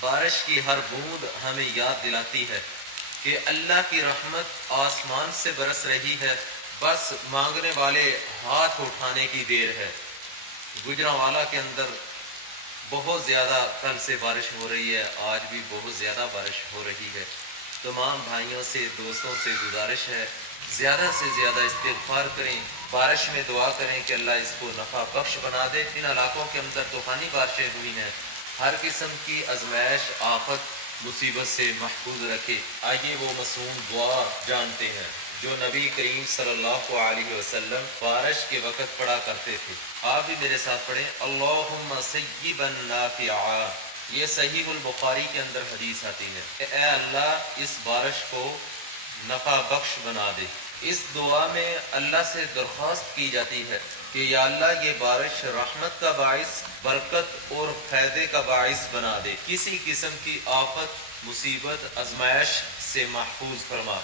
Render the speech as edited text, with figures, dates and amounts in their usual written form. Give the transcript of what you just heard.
بارش کی ہر بوند ہمیں یاد دلاتی ہے کہ اللہ کی رحمت آسمان سے برس رہی ہے، بس مانگنے والے ہاتھ اٹھانے کی دیر ہے۔ گجرانوالا کے اندر بہت زیادہ کل سے بارش ہو رہی ہے، آج بھی بہت زیادہ بارش ہو رہی ہے۔ تمام بھائیوں سے، دوستوں سے گزارش ہے، زیادہ سے زیادہ استغفار کریں، بارش میں دعا کریں کہ اللہ اس کو نفع بخش بنا دے۔ ان علاقوں کے اندر طوفانی بارشیں ہوئی ہیں، ہر قسم کی آزمائش، آفت، مصیبت سے محفوظ رکھے۔ آئیے وہ معصوم دعا جانتے ہیں جو نبی کریم صلی اللہ علیہ وسلم بارش کے وقت پڑھا کرتے تھے۔ آپ بھی میرے ساتھ پڑھیں، اللہم سیبا نافعا۔ یہ صحیح البخاری کے اندر حدیث آتی ہے کہ اے اللہ اس بارش کو نفع بخش بنا دے۔ اس دعا میں اللہ سے درخواست کی جاتی ہے کہ یا اللہ یہ بارش رحمت کا باعث، برکت اور فائدے کا باعث بنا دے، کسی قسم کی آفت، مصیبت، آزمائش سے محفوظ فرما۔